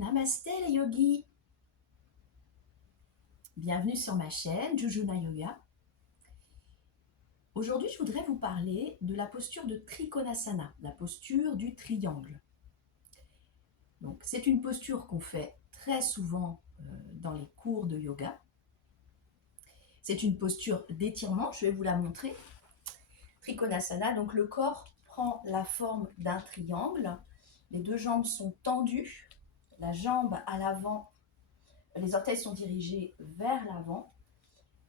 Namasté les yogis. Bienvenue sur ma chaîne Jujuna Yoga. Aujourd'hui, je voudrais vous parler de la posture de Trikonasana, la posture du triangle. Donc, c'est une posture qu'on fait très souvent dans les cours de yoga. C'est une posture d'étirement, je vais vous la montrer. Trikonasana, donc le corps prend la forme d'un triangle. Les deux jambes sont tendues, la jambe à l'avant, les orteils sont dirigés vers l'avant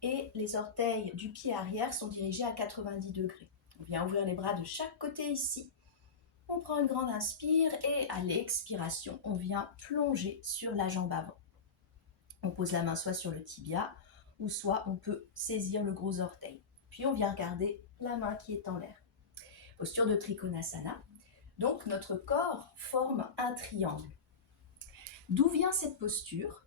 et les orteils du pied arrière sont dirigés à 90 degrés. On vient ouvrir les bras de chaque côté ici. On prend une grande inspire et à l'expiration, on vient plonger sur la jambe avant. On pose la main soit sur le tibia ou soit on peut saisir le gros orteil. Puis on vient garder la main qui est en l'air. Posture de Trikonasana. Donc notre corps forme un triangle. D'où vient cette posture?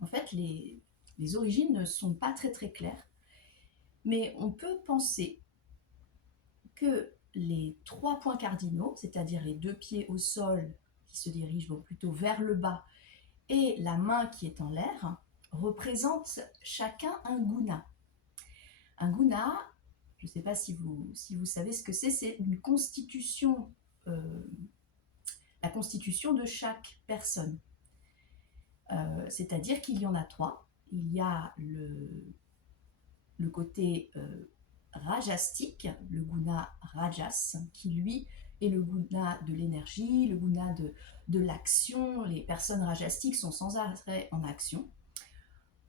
En fait, les origines ne sont pas très claires, mais on peut penser que les trois points cardinaux, c'est-à-dire les deux pieds au sol qui se dirigent plutôt vers le bas et la main qui est en l'air, représentent chacun un guna. Un guna, je ne sais pas si vous savez ce que c'est une constitution, la constitution de chaque personne. C'est-à-dire qu'il y en a trois. Il y a le côté rajastique, le guna rajas, qui lui est le guna de l'énergie, le guna de l'action. Les personnes rajastiques sont sans arrêt en action,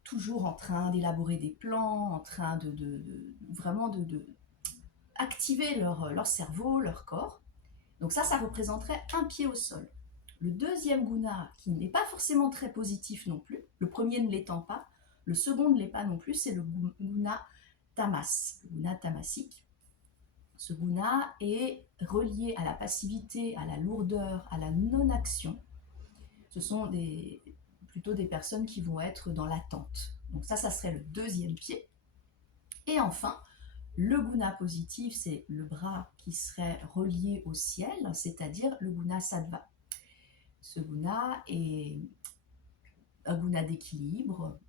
toujours en train d'élaborer des plans, en train vraiment de activer leur cerveau, leur corps. Donc ça représenterait un pied au sol. Le deuxième guna, qui n'est pas forcément très positif non plus, le premier ne l'étant pas, le second ne l'est pas non plus, c'est le guna tamas, le guna tamasique. Ce guna est relié à la passivité, à la lourdeur, à la non-action. Ce sont plutôt des personnes qui vont être dans l'attente. Donc ça serait le deuxième pied. Et enfin, le guna positif, c'est le bras qui serait relié au ciel, c'est-à-dire le guna sattva. Ce guna est un guna d'équilibre,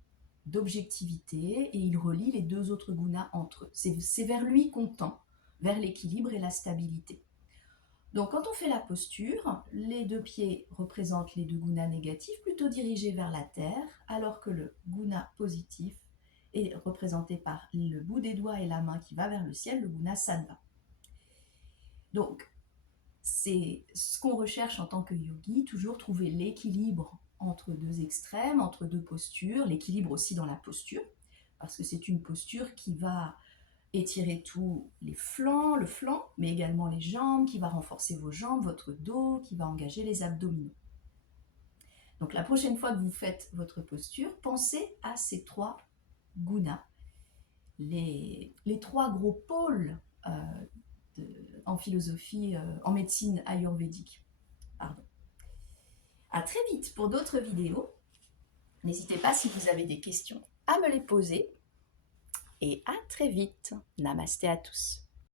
d'objectivité, et il relie les deux autres gunas entre eux. C'est vers lui qu'on tend, vers l'équilibre et la stabilité. Donc quand on fait la posture, les deux pieds représentent les deux gunas négatifs, plutôt dirigés vers la terre, alors que le guna positif est représenté par le bout des doigts et la main qui va vers le ciel, le guna sattva. Donc, c'est ce qu'on recherche en tant que yogi, toujours trouver l'équilibre entre deux extrêmes, entre deux postures, l'équilibre aussi dans la posture, parce que c'est une posture qui va étirer tous les flancs, le flanc, mais également les jambes, qui va renforcer vos jambes, votre dos, qui va engager les abdominaux. Donc la prochaine fois que vous faites votre posture, pensez à ces trois gunas, les trois gros pôles en philosophie, en médecine ayurvédique. Pardon. À très vite pour d'autres vidéos. N'hésitez pas si vous avez des questions à me les poser. Et à très vite. Namasté à tous.